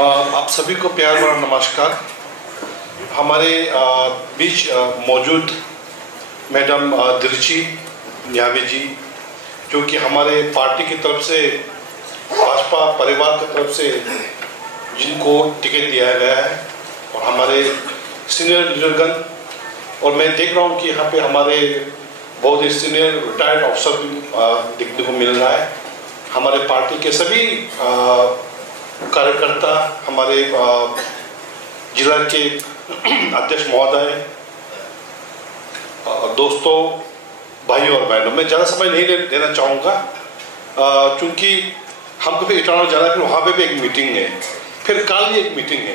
आप सभी को प्यार भरा नमस्कार। हमारे बीच मौजूद मैडम दिरची न्यावे जी, जो कि हमारे पार्टी की तरफ से, भाजपा परिवार की तरफ से जिनको टिकट दिया गया है, और हमारे सीनियर लीडरगण, और मैं देख रहा हूँ कि यहाँ पे हमारे बहुत ही सीनियर रिटायर्ड अफसर भी देखने को मिल रहा है। हमारे पार्टी के सभी कार्यकर्ता, हमारे जिला के अध्यक्ष महोदय, दोस्तों, भाइयों और बहनों, मैं ज़्यादा समय नहीं देना चाहूँगा क्योंकि हमको भी इटानगर जाना है, फिर वहाँ पे भी एक मीटिंग है, फिर कल भी एक मीटिंग है।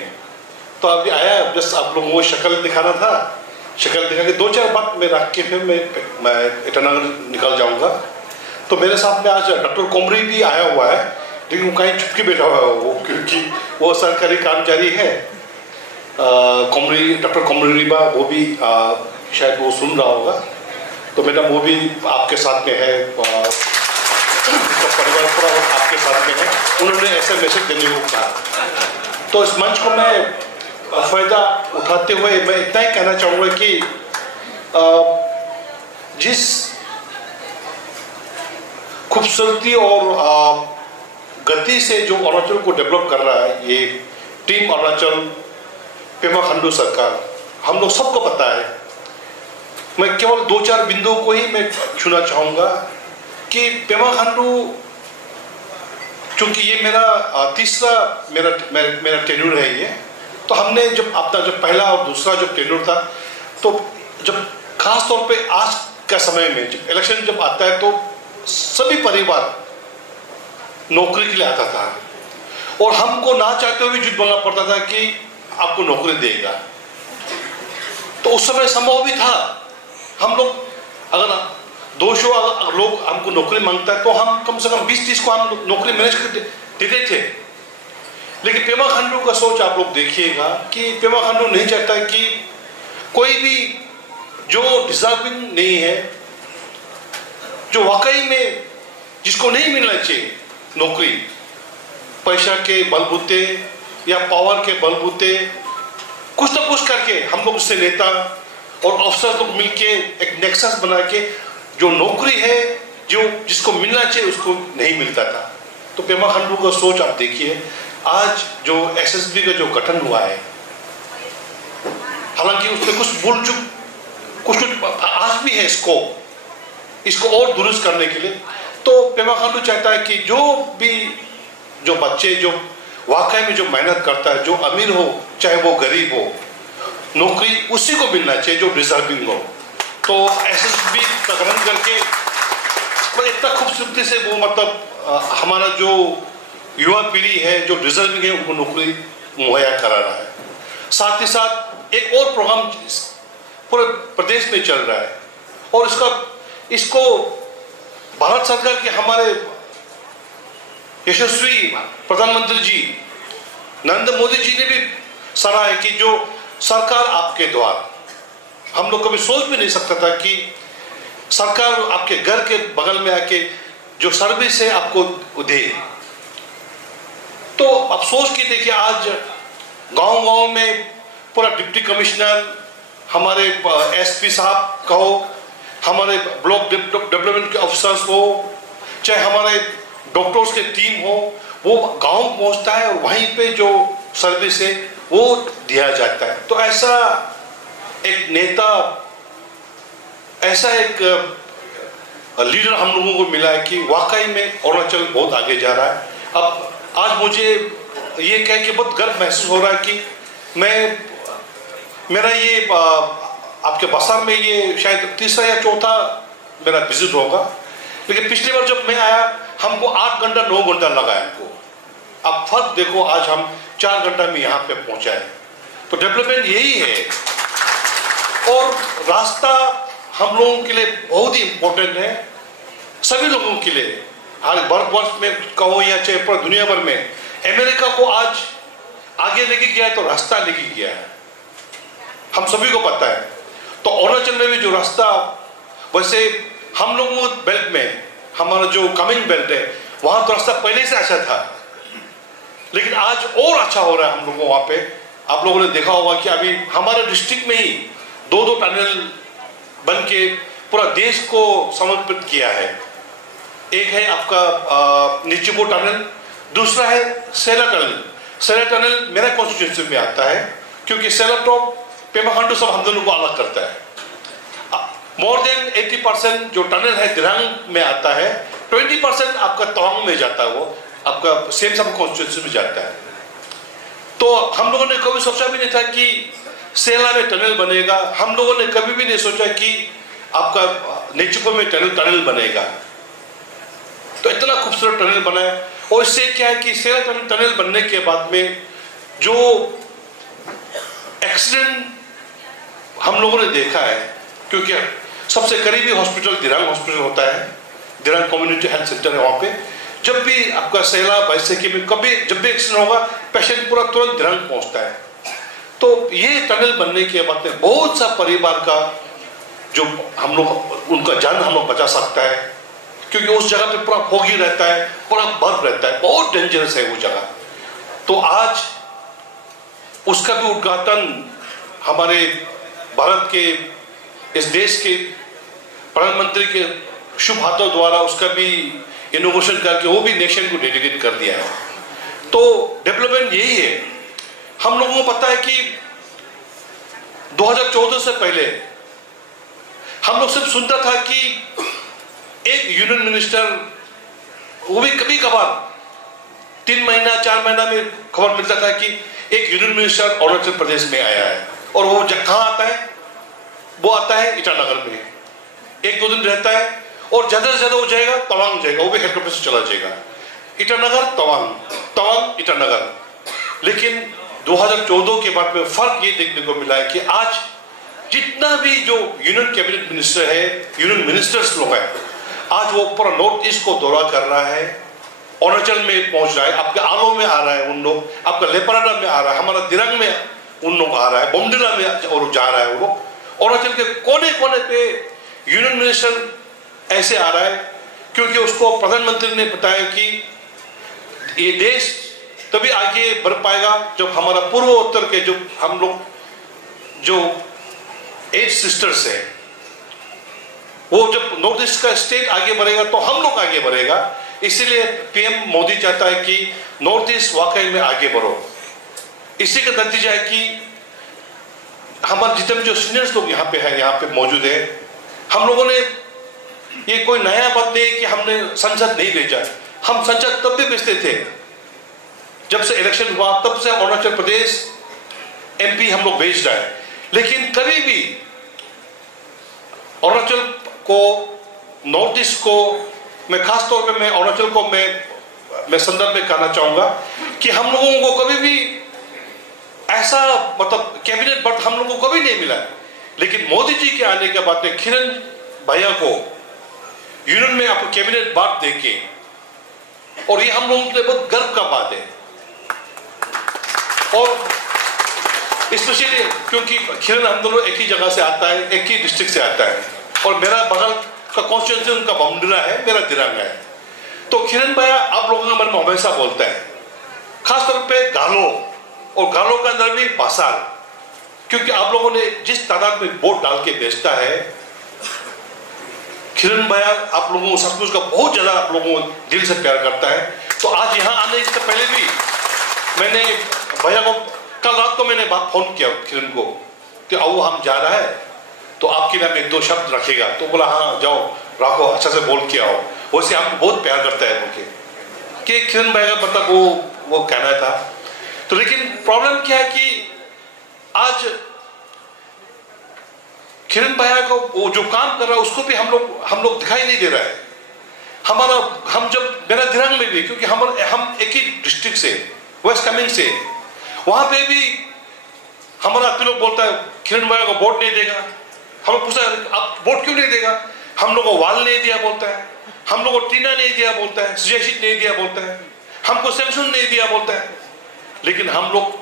तो अभी आया, जस्ट आप लोगों को शक्ल दिखाना था, शक्ल दिखा के दो चार बात मैं रख के फिर मैं इटानगर निकल जाऊँगा। तो मेरे साथ में आज डॉक्टर कोमरी भी आया हुआ है, लेकिन वो कहीं छुप के बैठा हुआ है वो, क्योंकि वो सरकारी काम जारी है। डॉक्टर कोमरी रिबा वो भी शायद वो सुन रहा होगा। तो मैडम वो भी आपके साथ में है, परिवार पूरा आपके साथ में है, उन्होंने ऐसे मैसेज देने को कहा। तो इस मंच को मैं फ़ायदा उठाते हुए मैं इतना ही कहना चाहूँगा कि जिस खूबसूरती और गति से जो अरुणाचल को डेवलप कर रहा है ये टीम अरुणाचल, पेमा खांडू सरकार, हम लोग सबको पता है। मैं केवल दो चार बिंदुओं को ही मैं छूना चाहूँगा कि पेमा खांडू, चूँकि ये मेरा तीसरा मेरा टेन्यूर है ये, तो हमने जब अपना जो पहला और दूसरा जो टेन्यूर था, तो जब खास तौर पे आज का समय में जब इलेक्शन जब आता है तो सभी परिवार नौकरी के लिए आता था, और हमको ना चाहते हुए भी झूठ बोलना पड़ता था कि आपको नौकरी देगा। तो उस समय संभव भी था, हम लोग अगर 200 लोग हमको नौकरी मांगता है तो हम कम से कम 20-30 को हम नौकरी मैनेज कर देते थे। लेकिन पेमा खांडू का सोच आप लोग देखिएगा कि पेमा खांडू नहीं चाहता कि कोई भी जो डिजर्विंग नहीं है, जो वाकई में जिसको नहीं मिलना चाहिए नौकरी, पैसा के बलबूते या पावर के बलबूते, कुछ ना कुछ करके हम लोग उससे नेता और अफसर लोग मिलके एक नेक्सस बना के जो नौकरी है जो जिसको मिलना चाहिए उसको नहीं मिलता था। तो पेमा खांडू का सोच आप देखिए, आज जो एसएसबी का जो गठन हुआ है, हालांकि उसमें कुछ भूल चूक कुछ आज भी है इसको और दुरुस्त करने के लिए। तो पेमा खांडू चाहता है कि जो बच्चे जो वाकई में जो मेहनत करता है, जो अमीर हो चाहे वो गरीब हो, नौकरी उसी को मिलना चाहिए जो डिजर्विंग हो। तो एसएसबी का गठन करके इतना खूबसूरती से वो मतलब हमारा जो युवा पीढ़ी है जो डिजर्विंग है उनको नौकरी मुहैया करा रहा है। साथ ही साथ एक और प्रोग्राम पूरे प्रदेश में चल रहा है, और इसको भारत सरकार के हमारे यशस्वी प्रधानमंत्री जी नरेंद्र मोदी जी ने भी सराहा है कि जो सरकार आपके द्वार, हम लोग कभी सोच भी नहीं सकता था कि सरकार आपके घर के बगल में आके जो सर्विस है आपको दे। तो आप सोच के देखिए, आज गांव-गांव में पूरा डिप्टी कमिश्नर, हमारे एसपी साहब कहो, हमारे ब्लॉक डेवलपमेंट के अफसर्स हो, चाहे हमारे डॉक्टर्स के टीम हो, वो गांव पहुंचता है और वहीं पे जो सर्विस है वो दिया जाता है। तो ऐसा एक नेता, ऐसा एक लीडर हम लोगों को मिला है कि वाकई में अरुणाचल बहुत आगे जा रहा है। अब आज मुझे ये कह के बहुत गर्व महसूस हो रहा है कि मेरा ये आपके बसार में ये शायद तीसरा या चौथा मेरा विजिट होगा। लेकिन पिछली बार जब मैं आया हमको 8 घंटा 9 घंटा लगा हमको। अब फर्क देखो, आज हम 4 घंटा में यहाँ पे पहुँचा है। तो डेवलपमेंट यही है, और रास्ता हम लोगों के लिए बहुत ही इम्पोर्टेंट है, सभी लोगों के लिए। हर भारतवर्ष में कहो या चाहे पूरा दुनिया भर में, अमेरिका को आज आगे लेके गया है तो रास्ता लेके गया है, हम सभी को पता है। तो अरुणाचल में भी जो रास्ता, वैसे हम लोगों बेल्ट में, हमारा जो कमिंग बेल्ट है, वहाँ तो रास्ता पहले से अच्छा था, लेकिन आज और अच्छा हो रहा है हम लोगों को वहाँ पे। आप लोगों ने देखा होगा कि अभी हमारे डिस्ट्रिक्ट में ही 2-2 टनल बन के पूरा देश को समर्पित किया है। एक है आपका निचुबो टनल, दूसरा है सेला टनल। सेला टनल मेरा कॉन्स्टिट्यूंसी में आता है क्योंकि सेला टॉप पेमा खांडू सब हम दोनों को अलग करता है। मोर देन 80% जो टनल है दिरांग में आता है, 20% आपका तवांग में जाता है, वो आपका सेम सब कॉन्स्टिट्यूंसी में जाता है। तो हम लोगों ने कभी सोचा भी नहीं था कि सेला में टनल बनेगा। हम लोगों ने कभी भी नहीं सोचा कि आपका नेचुको में टनल बनेगा। तो इतना खूबसूरत टनल बना है। और इससे क्या है कि सेला टनल बनने के बाद में जो एक्सीडेंट हम लोगों ने देखा है, क्योंकि सबसे करीबी हॉस्पिटल दिरांग हॉस्पिटल होता है, दिरांग कम्युनिटी हेल्थ सेंटर है। वहाँ पे जब भी आपका सेला बैसाखी में कभी जब भी एक्सीडेंट होगा, पेशेंट पूरा तुरंत दिरांग पहुँचता है। तो ये टनल बनने के बाद में बहुत सा परिवार का जो हम लोग उनका जान हम लोग बचा सकता है, क्योंकि उस जगह पे पूरा फोगी रहता है, पूरा बर्फ रहता है, बहुत डेंजरस है वो जगह। तो आज उसका भी उद्घाटन हमारे भारत के इस देश के प्रधानमंत्री के शुभ हाथों द्वारा उसका भी इनोवेशन करके वो भी नेशन को डेडिकेट कर दिया है। तो डेवलपमेंट यही है। हम लोगों को पता है कि 2014 से पहले हम लोग सिर्फ सुनता था कि एक यूनियन मिनिस्टर, वो भी कभी कभार 3 महीना 4 महीना में खबर मिलता था कि एक यूनियन मिनिस्टर अरुणाचल प्रदेश में आया है। और वो कहाँ आता है? वो आता है ईटानगर में, 1-2 दिन रहता है और ज्यादा से ज्यादा हो जाएगा तवांग जाएगा, वो भी हेलीकॉप्टर से चला जाएगा। ईटानगर तवांग, तवांग ईटानगर। लेकिन 2014 के बाद में फर्क ये देखने को मिला है कि आज जितना भी जो यूनियन कैबिनेट मिनिस्टर है, यूनियन मिनिस्टर्स लोग हैं, आज वो पूरा नॉर्थ ईस्ट को दौरा कर रहा है, अरुणाचल में पहुंच रहा है, आपके आलो में आ रहा है उन लोग, आपका लेपराडा में आ रहा है, हमारा दिरांग में उन लोग आ रहा है, बोमडिला में और जा रहा है वो लोग। अरुणाचल के कोने कोने पे यूनियन मिनिस्टर ऐसे आ रहा है क्योंकि उसको प्रधानमंत्री ने बताया कि ये देश तभी आगे बढ़ पाएगा जब हमारा पूर्व उत्तर के जो हम लोग जो 8 सिस्टर्स है, वो जब नॉर्थ ईस्ट का स्टेट आगे बढ़ेगा तो हम लोग आगे बढ़ेगा। इसीलिए पीएम मोदी चाहता है कि नॉर्थ ईस्ट वाकई में आगे बढ़ो। इसी का नतीजा है कि हमारे जितने जो सीनियर्स लोग यहाँ पे हैं, यहाँ पे मौजूद है, हम लोगों ने ये कोई नया बात नहीं कि हमने संसद नहीं भेजा। हम संसद तब भी भेजते थे जब से इलेक्शन हुआ, तब से अरुणाचल प्रदेश एमपी हम लोग भेज रहे हैं। लेकिन कभी भी अरुणाचल को, नॉर्थ ईस्ट को, मैं खास तौर पे मैं अरुणाचल को मैं संदर्भ में कहना चाहूंगा कि हम लोगों को कभी भी ऐसा मतलब कैबिनेट बर्थ हम लोगों को कभी नहीं मिला। लेकिन मोदी जी के आने के बाद में किरण भैया को यूनियन में आपको कैबिनेट बर्थ देके, और ये हम लोगों के लिए बहुत गर्व का बात है। और स्पेशली क्योंकि किरण हम दोनों एक ही जगह से आता है, एक ही डिस्ट्रिक्ट से आता है, और मेरा बगल का कॉन्स्टिट्यूंसी उनका बोमडिला है, मेरा दिरांग है। तो किरण भैया आप लोगों के मन में हमेशा बोलता है, खासतौर पे गालो, और गालों के अंदर भी बासार, क्योंकि आप लोगों ने जिस तादाद में वोट डाल के भेजता है, किरण भैया आप लोगों को सचमुच का बहुत ज्यादा आप लोगों को दिल से प्यार करता है। तो आज यहाँ आने से पहले भी मैंने भैया को कल रात को मैंने बात फोन किया किरण को कि आओ हम जा रहा है तो आपके नाम 1-2 शब्द रखेगा। तो बोला हाँ जाओ रखो, अच्छा से बोल के आओ। वैसे आपको बहुत प्यार करता है मुझे कि किरण भाई का मतलब वो कहना था। तो लेकिन प्रॉब्लम क्या है कि आज किरण भैया को वो जो काम कर रहा है उसको भी हम लोग दिखाई नहीं दे रहा है। हम जब मेरा दिरांग में भी, क्योंकि हम एक ही डिस्ट्रिक्ट से, वेस्ट कामेंग से, वहां पे भी हमारा आदमी लोग बोलता है किरण भैया को वोट नहीं देगा। हम पूछा आप वोट क्यों नहीं देगा? हम लोग को वाल नहीं दिया बोलता है, हम लोग को टीना नहीं दिया बोलता है, सजेशन नहीं दिया बोलता है, हमको सैमसंग नहीं दिया बोलता है। लेकिन हम लोग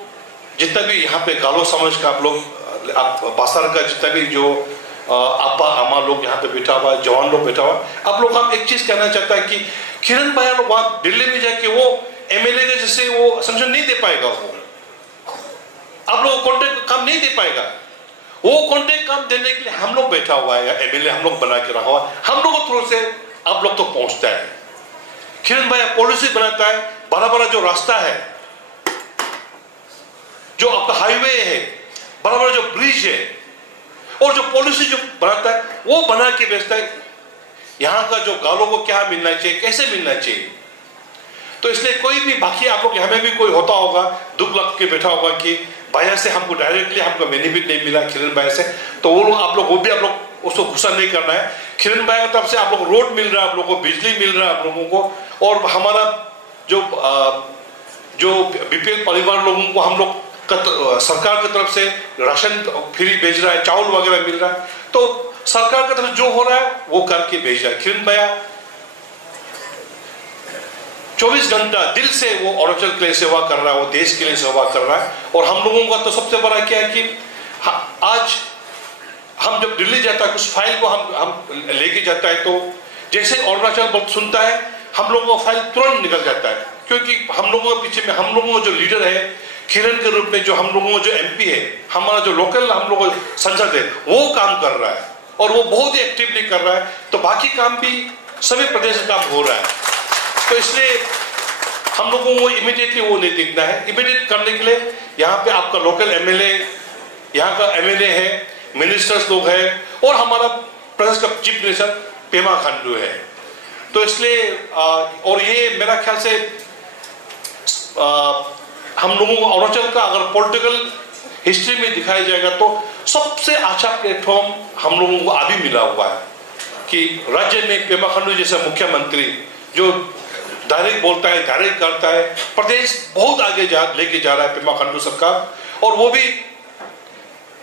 जितना भी यहाँ पे गालो समझ का आप बासार का जितना भी जो आपा अम्मा लोग यहाँ पे बैठा हुआ, जवान लोग बैठा हुआ, आप लोग हम एक चीज कहना चाहता है कि किरण भैया लोग वहां दिल्ली में जाके वो एमएलए के जैसे वो संरक्षण नहीं दे पाएगा, वो आप लोगों को कॉन्ट्रैक्ट काम नहीं दे पाएगा। वो कॉन्ट्रैक्ट काम देने के लिए हम लोग बैठा हुआ है, एमएलए हम लोग बना के रखा हुआ है, हम लोगों थ्रू से आप लोग तो पहुंचता है। किरण भाई पॉलिसी बनाता है, बड़ा बड़ा जो रास्ता है, जो आपका हाईवे है, बड़ा बड़ा जो ब्रिज है, और जो पॉलिसी जो बनाता है वो बना के बेचता है। यहां का जो गालों को क्या मिलना चाहिए, कैसे मिलना चाहिए। तो इसलिए कोई भी बाकी आप लोग हमें भी कोई होता होगा दुख लग के बैठा होगा कि भैया से हमको डायरेक्टली हमको बेनिफिट नहीं मिला किरण भाई से, तो वो लोग आप लोग उसको गुस्सा नहीं करना है। किरण भाई की तरफ से आप लोग रोड मिल रहा है, आप लोगों को बिजली मिल रहा है आप लोगों को, और हमारा जो बीपीएल परिवार लोगों को हम लोग सरकार की तरफ से राशन फ्री भेज रहा है, चावल वगैरह मिल रहा है, तो सरकार की तरफ जो हो रहा है वो करके भेज रहा है। किरण भैया 24 घंटा दिल से वो अरुणाचल के लिए सेवा कर रहा है, वो देश के लिए सेवा कर रहा है। और हम लोगों का तो सबसे बड़ा क्या है कि आज हम जब दिल्ली जाता है कुछ फाइल को हम लेके जाता है, तो जैसे अरुणाचल सुनता है हम लोगों का फाइल तुरंत निकल जाता है, क्योंकि हम लोगों के पीछे में हम लोगों का जो लीडर है किरण के रूप में, जो हम लोगों का जो एमपी है, हमारा जो लोकल हम लोग संसद है, वो काम कर रहा है और वो बहुत ही एक्टिवली कर रहा है। तो बाकी काम भी सभी प्रदेश में काम हो रहा है। तो इसलिए हम लोगों को इमीडिएटली वो नहीं देखना है। इमीडिएट करने के लिए यहाँ पे आपका लोकल एमएलए, यहाँ का एमएलए है, मिनिस्टर्स लोग हैं, और हमारा प्रदेश का चीफ मिनिस्टर पेमा खांडू है। तो इसलिए और ये मेरा ख्याल से हम लोगों को अरुणाचल का अगर पॉलिटिकल हिस्ट्री में दिखाया जाएगा तो सबसे अच्छा प्लेटफॉर्म हम लोगों को अभी मिला हुआ है कि राज्य में पेमा खांडू जैसा मुख्यमंत्री जो डायरेक्ट बोलता है, डायरेक्ट करता है, प्रदेश बहुत आगे लेके जा रहा है पेमा खांडू सरकार। और वो भी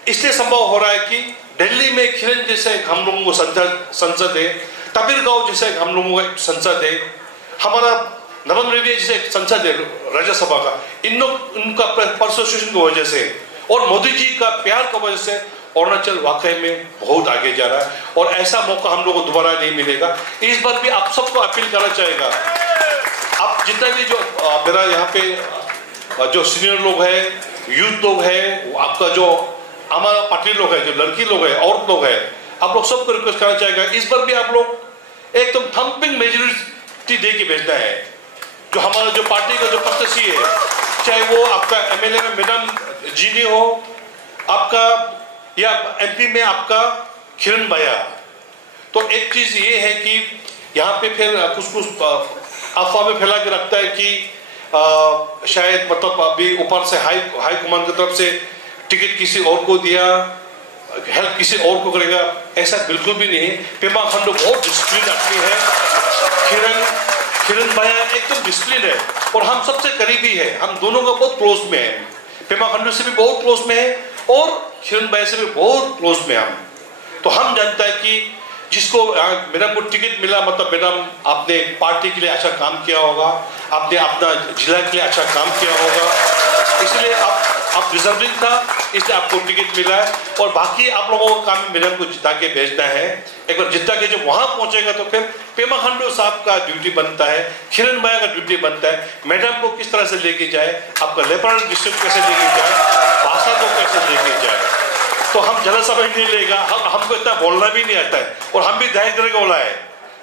इसलिए संभव हो रहा है कि दिल्ली में किरण जैसे हम लोगों को संसद है, तबीर गांव जैसे हम लोगों का संसद है, हमारा नवन रेड्डी जैसे संसद है राज्यसभा का, इनका परसोसिएशन की वजह से और मोदी जी का प्यार की वजह से अरुणाचल वाकई में बहुत आगे जा रहा है। और ऐसा मौका हम लोगों को दोबारा नहीं मिलेगा। इस बार भी आप सबको अपील करना चाहेगा, आप जितना भी जो मेरा यहाँ पे जो सीनियर लोग हैं, यूथ लोग हैं, आपका जो हमारा पार्टी लोग है, जो लड़की लोग है, औरत लोग है, आप लोग सबको रिक्वेस्ट करना चाहेगा इस बार भी आप लोग एकदम थम्पिंग मेजॉरिटी दे के भेजना है। जो हमारा जो पार्टी का जो प्रत्याशी है, चाहे वो आपका एमएलए में मैडम जीनी हो आपका, या एमपी में आपका किरण भैया, तो एक चीज ये है कि यहाँ पे फिर कुछ अफवाह में फैला के रखता है कि शायद मतलब अभी ऊपर से हाई कमान की तरफ से टिकट किसी और को दिया, हेल्प किसी और को करेगा, ऐसा बिल्कुल भी नहीं है। पेमा खांडू बहुत डिसिप्लिन आदमी है, किरण भैया एकदम डिसिप्लिन है और हम सबसे करीबी है, हम दोनों का बहुत क्लोज में है। पेमा खांडू से भी बहुत क्लोज में है और किरण भैया से भी बहुत क्लोज में हम। तो हम जानता है कि जिसको मैडम को टिकट मिला, मतलब मैडम आपने पार्टी के लिए अच्छा काम किया होगा, आपने अपना जिला के लिए अच्छा काम किया होगा, इसलिए आप डिजर्विंग था, इसलिए आपको टिकट मिला है। और बाकी आप लोगों का काम मैडम को जिता के भेजना है। एक बार जिता के जब वहां पहुंचेगा तो फिर पेमा खांडू साहब का ड्यूटी बनता है, किरण भैया का ड्यूटी बनता है, मैडम को किस तरह से लेके जाए, आपका लेफ्टिनेंट डिस्ट्रिक्ट कैसे लेके जाए, भाषा को कैसे लेके जाए। तो हम जरा समझ नहीं लेगा, हमको इतना बोलना भी नहीं आता है और हम भी डायरेक्ट बोला है,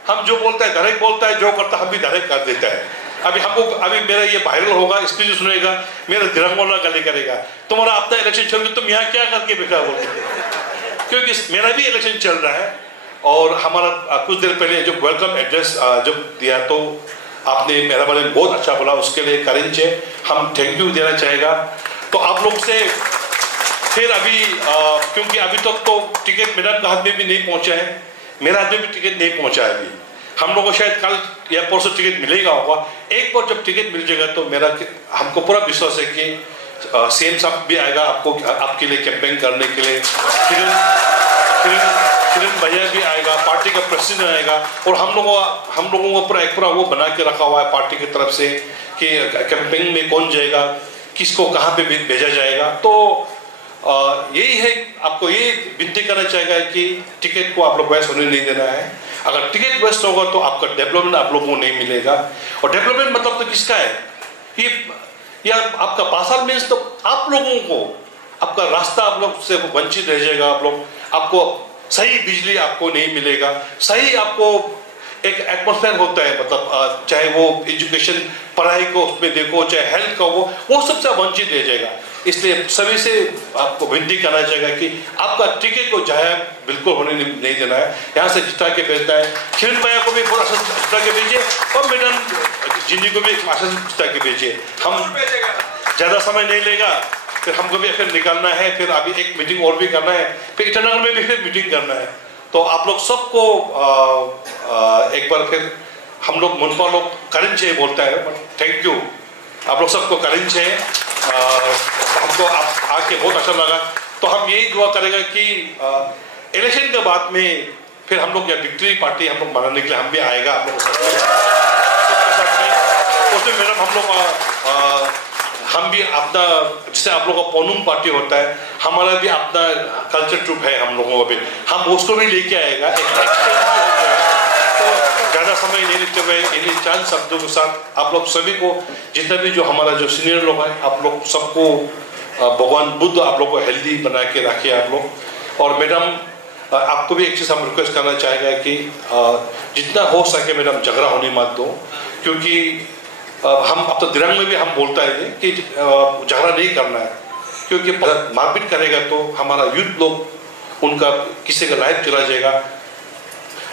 हम जो बोलता है डायरेक्ट बोलता है, जो करता है हम भी डायरेक्ट कर देता है। अभी मेरा ये वायरल होगा, स्पीच सुनेगा, मेरा दिरंगोला गाली करेगा, तुम्हारा अपना इलेक्शन चल रहा, तुम यहाँ क्या करके बैठा बोलते, क्योंकि मेरा भी इलेक्शन चल रहा है। और हमारा कुछ देर पहले जब वेलकम एड्रेस जब दिया तो आपने मेरा बारे में बहुत अच्छा बोला, उसके लिए करें से हम थैंक यू देना चाहेगा। तो आप लोग से फिर अभी क्योंकि अभी तक तो टिकट मैडम का हाथ में भी नहीं पहुंचा है, मेरा हाथ में भी टिकट नहीं पहुंचा है अभी, हम लोगों को शायद कल या परसों टिकट मिलेगा होगा। एक बार जब टिकट मिल जाएगा तो हमको पूरा विश्वास है कि सीएम साहब भी आएगा आपके लिए कैंपेन करने के लिए, किरण भैया भी आएगा, पार्टी का प्रेसिडेंट आएगा, और हम लोगों को पूरा वो बना के रखा हुआ है पार्टी की तरफ से कि कैंपेन में कौन जाएगा, किसको कहाँ पे भेजा जाएगा। तो यही है, आपको ये विनती करना चाहेगा कि टिकट को आप लोग वेस्ट होने नहीं देना है। अगर टिकट वेस्ट होगा तो आपका डेवलपमेंट आप लोगों को नहीं मिलेगा। और डेवलपमेंट मतलब तो किसका है, ये या आपका पासाल मीन्स तो आप लोगों को आपका रास्ता आप लोग से वंचित रह जाएगा। आप लोग आपको सही बिजली आपको नहीं मिलेगा, सही आपको एक एटमॉस्फेयर होता है, मतलब चाहे वो एजुकेशन पढ़ाई को उसमें देखो, चाहे हेल्थ का वो सबसे वंचित रह जाएगा। इसलिए सभी से आपको विनती करना चाहिए कि आपका टिकट को जाया बिल्कुल होने नहीं देना है, यहाँ से जिता के भेजना है। किरण भैया को भी बहुत अच्छा जिता के भेजिए और मैडम जिंदगी को भी अच्छा जिता के भेजिए। हम ज़्यादा समय नहीं लेगा, फिर हमको भी फिर निकलना है, फिर अभी एक मीटिंग और भी करना है, फिर ईटानगर में भी फिर मीटिंग करना है। तो आप लोग सबको एक बार फिर हम लोग मुनपा लोग करें चाहिए बोलता है, थैंक यू आप लोग सबको करें चाहिए। हमको आके बहुत अच्छा लगा। तो हम यही दुआ करेंगे कि इलेक्शन के बाद में फिर हम लोग या विक्ट्री पार्टी हम लोग मनाने के लिए हम भी आएगा आप लोगों के साथ में। उसमें मैडम हम लोग हम भी अपना, जैसे आप लोगों का पोनुम पार्टी होता है, हमारा भी अपना कल्चर ट्रूप है हम लोगों को भी, हम उसको भी लेके आएगा। तो ज़्यादा समय नहीं लेते हुए इन्हीं चंद शब्दों के साथ आप लोग सभी को, जितने भी जो हमारा जो सीनियर लोग हैं, आप लोग सबको भगवान बुद्ध आप लोग को हेल्दी बना के रखिए आप लोग। और मैडम आपको भी एक चीज़ हम रिक्वेस्ट करना चाहेंगे कि जितना हो सके मैडम झगड़ा होने मत दो, क्योंकि हम अब तो दिरंग में भी हम बोलता है कि झगड़ा नहीं करना है, क्योंकि मारपीट करेगा तो हमारा यूथ लोग उनका किसी का लाइफ चला जाएगा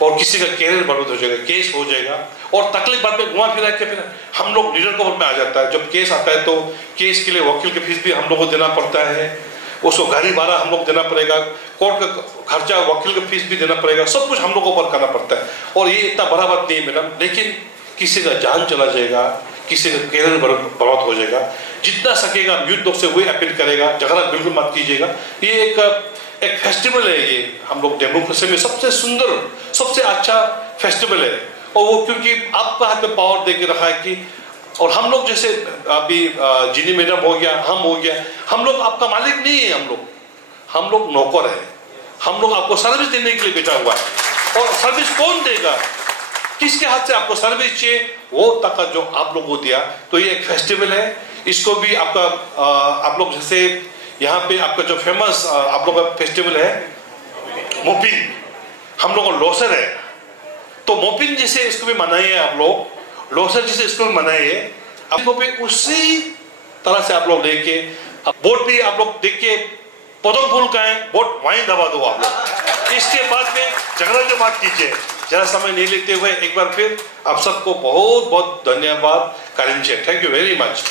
और किसी का कैरियर बर्बाद हो जाएगा, केस हो जाएगा और तकलीफ बाद में घुमा फिरा के फिर हम लोग लीडर कवर में आ जाता है। जब केस आता है तो केस के लिए वकील की फीस भी हम लोग को देना पड़ता है, उसको गाड़ी भाड़ा हम लोग देना पड़ेगा, कोर्ट का खर्चा, वकील का फीस भी देना पड़ेगा, सब कुछ हम लोग को ऊपर करना पड़ता है। और ये इतना बड़ा बात नहीं है मैडम, लेकिन किसी का जान चला जाएगा, किसी का कैरियर बर्बाद हो जाएगा। जितना सकेगा यूथ लोग से वही अपील करेगा, झगड़ा बिल्कुल मत कीजिएगा। ये एक फेस्टिवल है, ये हम लोग डेमोक्रेसी में सबसे सुंदर सबसे अच्छा फेस्टिवल है। और वो क्योंकि आपका हाथ में पावर दे के रखा है कि, और हम लोग जैसे अभी जिनी मैडम हो गया, हम हो गया, हम लोग आपका मालिक नहीं है, हम लोग नौकर है। हम लोग आपको सर्विस देने के लिए बैठा हुआ है। और सर्विस कौन देगा, किसके हाथ से आपको सर्विस चाहिए, वो ताकत जो आप लोग को दिया। तो ये एक फेस्टिवल है, इसको भी आपका आप लोग जैसे यहाँ पे आपका जो फेमस आप लोग का फेस्टिवल है मोपिन, हम लोग का लोसर है, तो मोपिन जैसे इसको भी मनाइए आप लोग, लोसर जैसे इसको भी मनाइए। आपको भी उसी तरह से आप लोग लेके वोट भी आप लोग देख के पदम फूल का है, वोट वहीं दबा दो आप लोग। इसके बाद में झगड़ा जो बात कीजिए, ज़्यादा समय नहीं लेते हुए एक बार फिर आप सबको बहुत बहुत धन्यवाद करेंगे। Thank you very much.